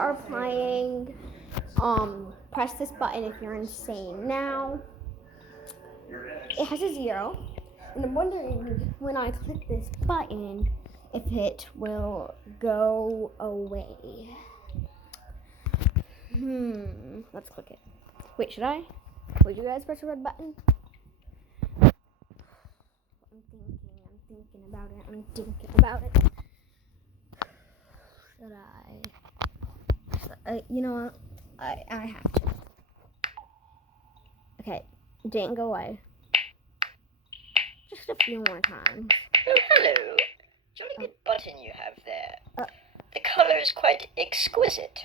are playing press this button if you're insane. Now it has a 0, and I'm wondering when I click this button if it will go away. Let's click it. Wait, should I? Would you guys press the red button? I'm thinking about it. Should I? You know what? I have to. Okay, it didn't go away. Just a few more times. Oh, hello. Jolly good button you have there. The colour is quite exquisite.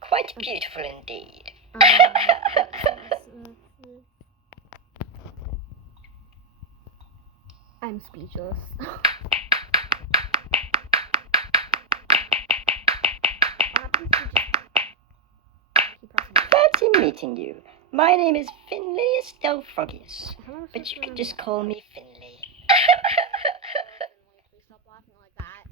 Quite beautiful indeed. I'm speechless. Fancy meeting you. My name is Finlius Delphrogius, but you can just call me Finley. Stop laughing like that.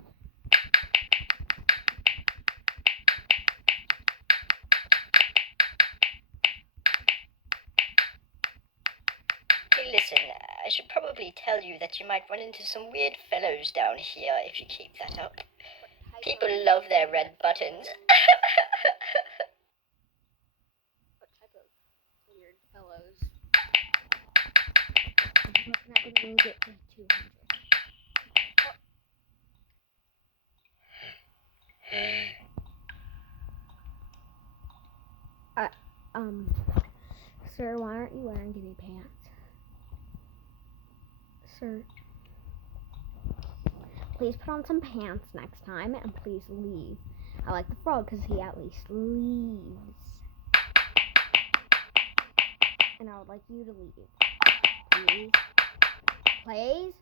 Hey, listen, I should probably tell you that you might run into some weird fellows down here if you keep that up. People love their red buttons. What type of weird fellows? I'm not going to get to 200. Sir, why aren't you wearing any pants? Sir, please put on some pants next time, and please leave. I like the frog because he at least leaves. And I would like you to leave. Please? Please?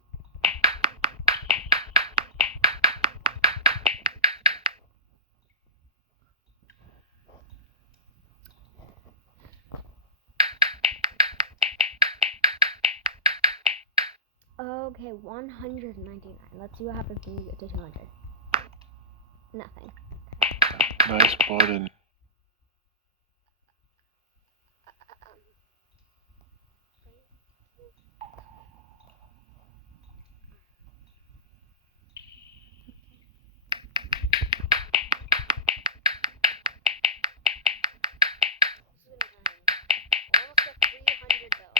Okay, 199. Let's see what happens when you get to 200. Nothing. Nice button. Almost at 300 though.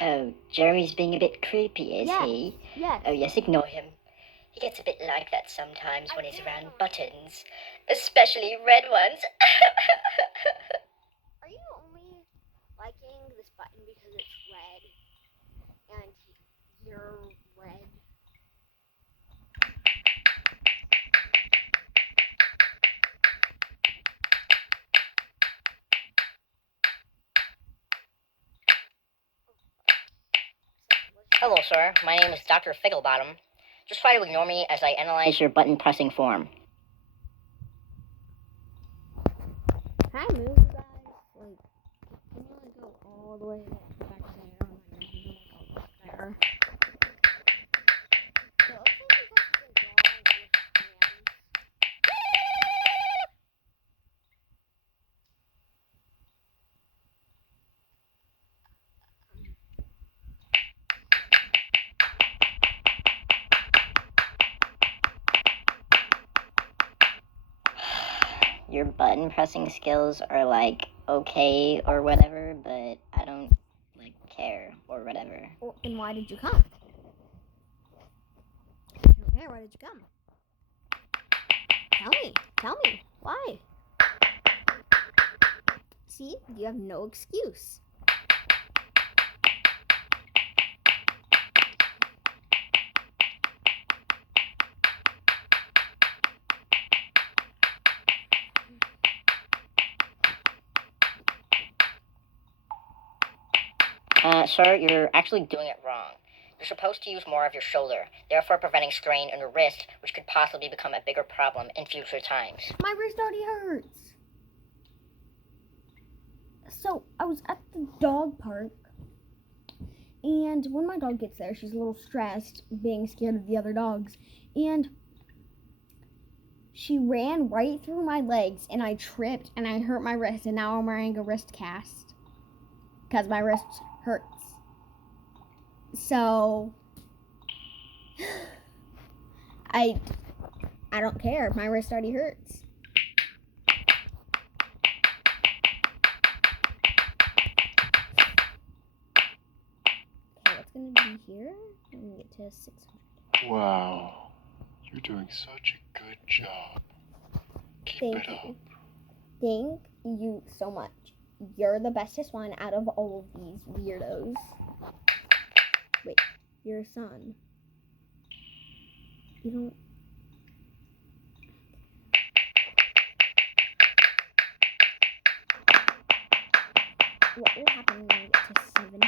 Oh, Jeremy's being a bit creepy, is he? Yes. Oh, yes, ignore him. He gets a bit like that sometimes when he's around buttons. Especially red ones. Are you only liking this button because it's red? And you're red? Hello, sir. My name is Dr. Figglebottom. Just try to ignore me as I analyze your button pressing form. Can I move, you guys? Like, can you go all the way back there? And then go back there. So, okay, you guys can draw with hands. Your button pressing skills are like okay or whatever, but I don't like care or whatever. Well, then why did you come? If you don't care, why did you come? Tell me, why? See, you have no excuse. Sir, you're actually doing it wrong. You're supposed to use more of your shoulder, therefore preventing strain on your wrist, which could possibly become a bigger problem in future times. My wrist already hurts. So, I was at the dog park, And when my dog gets there, she's a little stressed, being scared of the other dogs. And she ran right through my legs, and I tripped, and I hurt my wrist, and now I'm wearing a wrist cast because my wrist hurts. So I don't care. My wrist already hurts. Okay, what's gonna be here? I'm gonna get to 600. Wow. You're doing such a good job. Keep it up. Thank you so much. You're the bestest one out of all of these weirdos. Wait, you're a son. You don't... What will happen when we get to 700?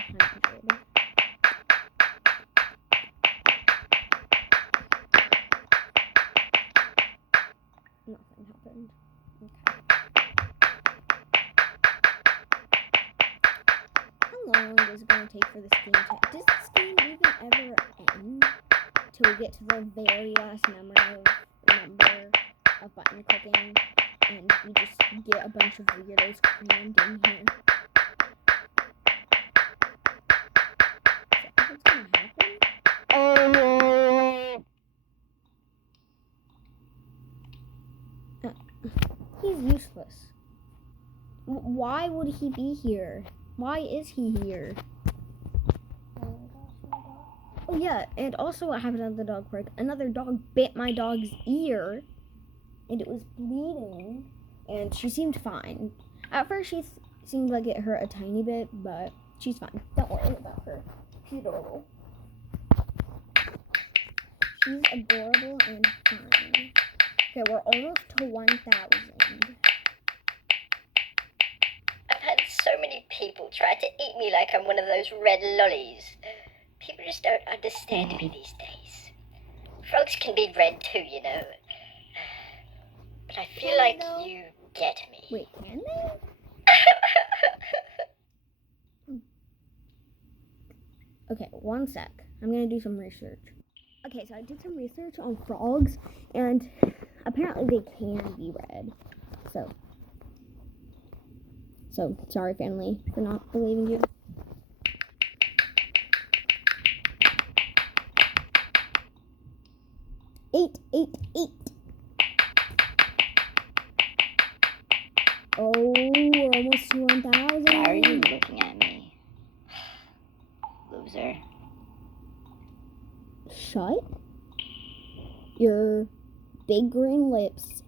Nothing happened. Okay. How long is it going to take for this game to... Does this game even ever end? Till we get to the very last number of button clicking, and we just get a bunch of weirdos crammed in here. So what's gonna happen? He's useless. Why would he be here? Why is he here? Oh yeah, and also what happened at the dog park, another dog bit my dog's ear, and it was bleeding, and she seemed fine. At first she seemed like it hurt a tiny bit, but she's fine. Don't worry about her. She's adorable. She's adorable and fine. Okay, we're almost to 1,000. I've had so many people try to eat me like I'm one of those red lollies. People just don't understand me these days. Frogs can be red too, you know. But I feel like you get me. Wait, can they? Okay, one sec. I'm gonna do some research. Okay, so I did some research on frogs, and apparently they can be red. So sorry, family, for not believing you. Eight. Oh, we're almost to 1,000. Why are you looking at me? Loser. Shut your big green lips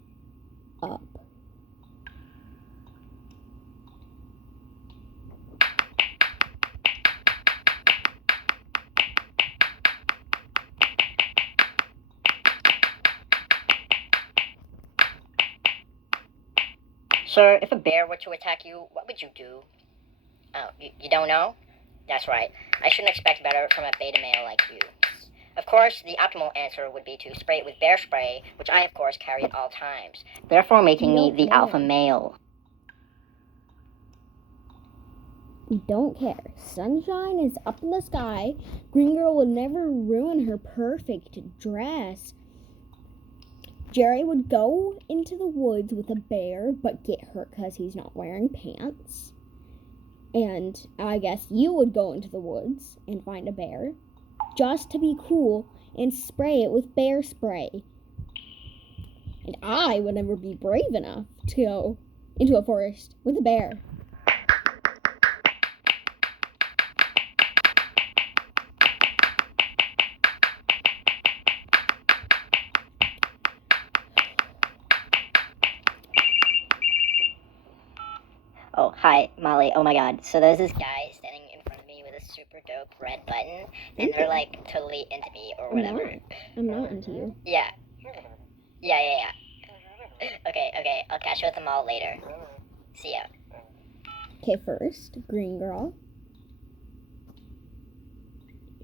up. Sir, if a bear were to attack you, what would you do? Oh, you don't know? That's right. I shouldn't expect better from a beta male like you. Of course, the optimal answer would be to spray it with bear spray, which I, of course, carry at all times, therefore making me the alpha male. We don't care. Sunshine is up in the sky. Green Girl would never ruin her perfect dress. Jerry would go into the woods with a bear, but get hurt because he's not wearing pants. And I guess you would go into the woods and find a bear, just to be cool, and spray it with bear spray. And I would never be brave enough to go into a forest with a bear. Oh, hi, Molly. Oh my god. So there's this guy standing in front of me with a super dope red button, and they're like totally into me or whatever. I'm not into you. Yeah. Okay, I'll catch you at the mall later. See ya. Okay, first, Green Girl.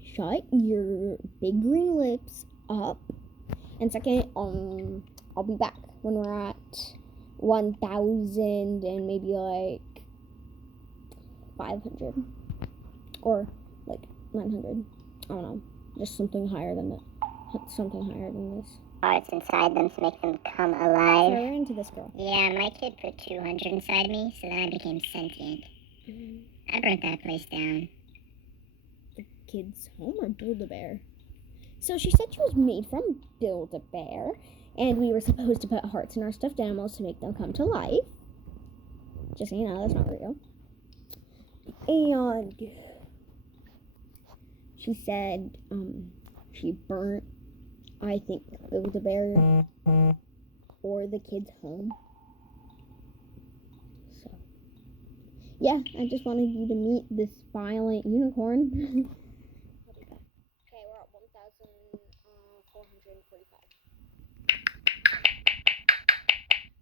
Shut your big green lips up. And second, I'll be back when we're at 1,000 and maybe like 500. Or like 900. I don't know. Just something higher than that. Something higher than this. Parts inside them to make them come So I alive. ran into this girl. Yeah, my kid put 200 inside me, so then I became sentient. I burnt that place down. The kid's home or Build-A-Bear? So she said she was made from Build-A-Bear, and we were supposed to put hearts in our stuffed animals to make them come to life. Just so you know, that's not real. And she said she burnt, I think, Build-A-Bear or the kid's home. So, yeah, I just wanted you to meet this violent unicorn. I'll be back. Okay, we're at 1,445.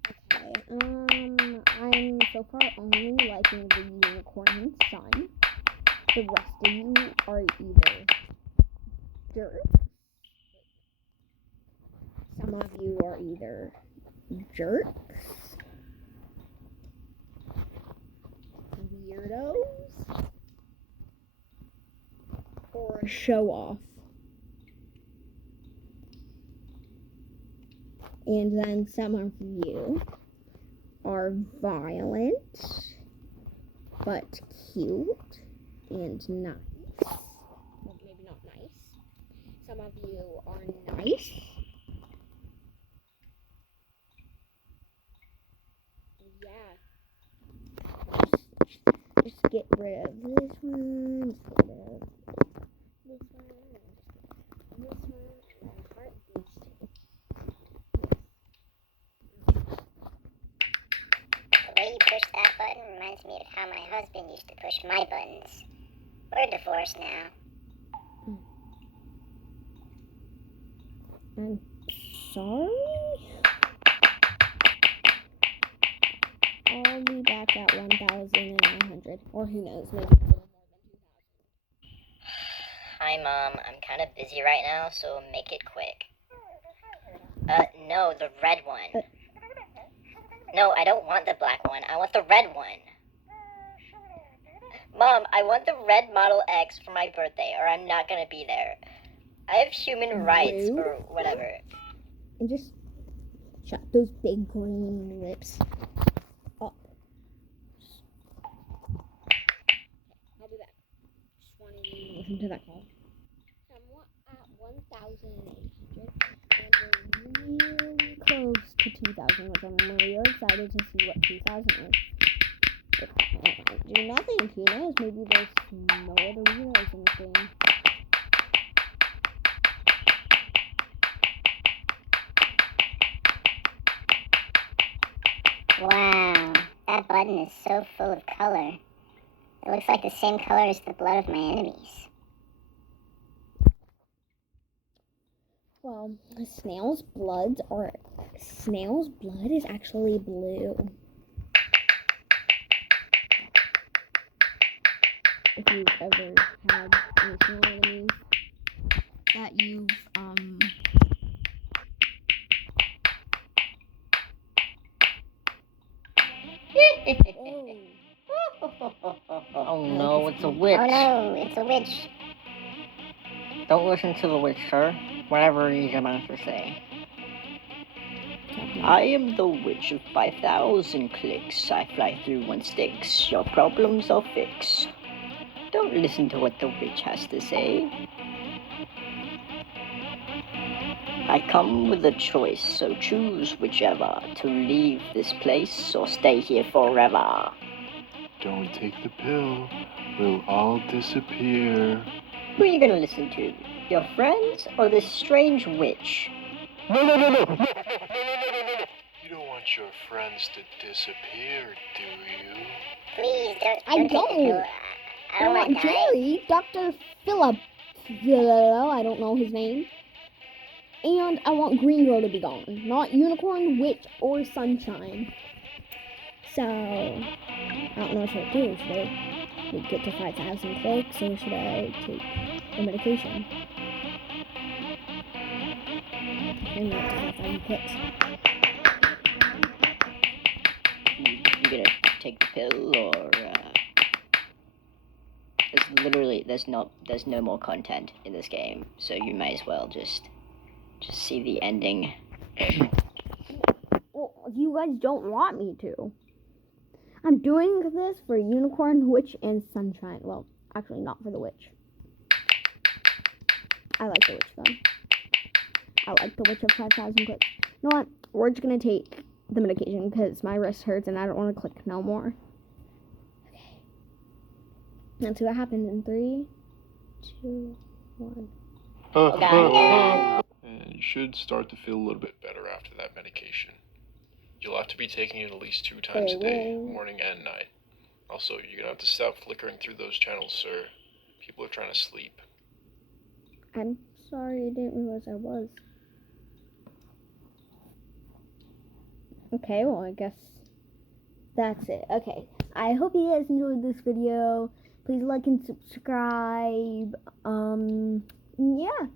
Okay, I'm so far only liking the unicorn son. The rest of you are either jerks. Some of you are either jerks, weirdos, or a show-off. And then some of you are violent, but cute and nice. Well, maybe not nice. Some of you are nice. Yeah. Just get rid of this one. Just get rid of this one. And this one. And heart these two. The way you push that button reminds me of how my husband used to push my buttons. We're divorced now. I'm sorry? I'll be back at 1,900. Or who knows, maybe a little more than 2,000. Hi, Mom. I'm kind of busy right now, so make it quick. No, the red one. No, I don't want the black one. I want the red one. Mom, I want the red Model X for my birthday, or I'm not gonna be there. I have human rights, Rude. or whatever. And just shut those big green lips up. I'll be back. Just wanted you to listen to that call. So I'm at 1,800, and we're really close to 2,000, which I'm really excited to see what 2,000 is. If I do nothing, who knows? Maybe there's no other weirdos in this game. Wow, that button is so full of color. It looks like the same color as the blood of my enemies. Well, snail's blood is actually blue. If you've ever had any snail enemies that you've Oh no, it's a witch. Oh no, it's a witch. Don't listen to the witch, sir. Whatever he's about to say. I am the witch of 5,000 clicks. I fly through one sticks. Your problems are fixed. Don't listen to what the witch has to say. I come with a choice, so choose whichever, to leave this place or stay here forever. Don't take the pill. We'll all disappear. Who are you gonna listen to? Your friends or this strange witch? No. You don't want your friends to disappear, do you? Please don't. I take the don't. pill. I don't want to die. Jerry, Dr. Philip, I don't know his name. And I want Green Girl to be gone. Not Unicorn, Witch, or Sunshine. So, I don't know what to do. Should I get to 5,000 clicks, or should I take the medication? I'm not to 5,000 clicks. You gonna take the pill, or as literally there's no more content in this game, so you might as well just see the ending. Well, you guys don't want me to. I'm doing this for Unicorn, Witch, and Sunshine. Well, actually not for the Witch. I like the Witch though. I like the Witch of 5,000 clicks. You know what? We're just gonna take the medication because my wrist hurts and I don't want to click no more. Okay. Let's see what happens in 3, 2, 1. And you should start to feel a little bit better after that medication. You'll have to be taking it at least 2 times a day, morning and night. Also, you're gonna have to stop flickering through those channels, sir. People are trying to sleep. I'm sorry, I didn't realize I was. Okay, well, I guess that's it. Okay, I hope you guys enjoyed this video. Please like and subscribe. Yeah.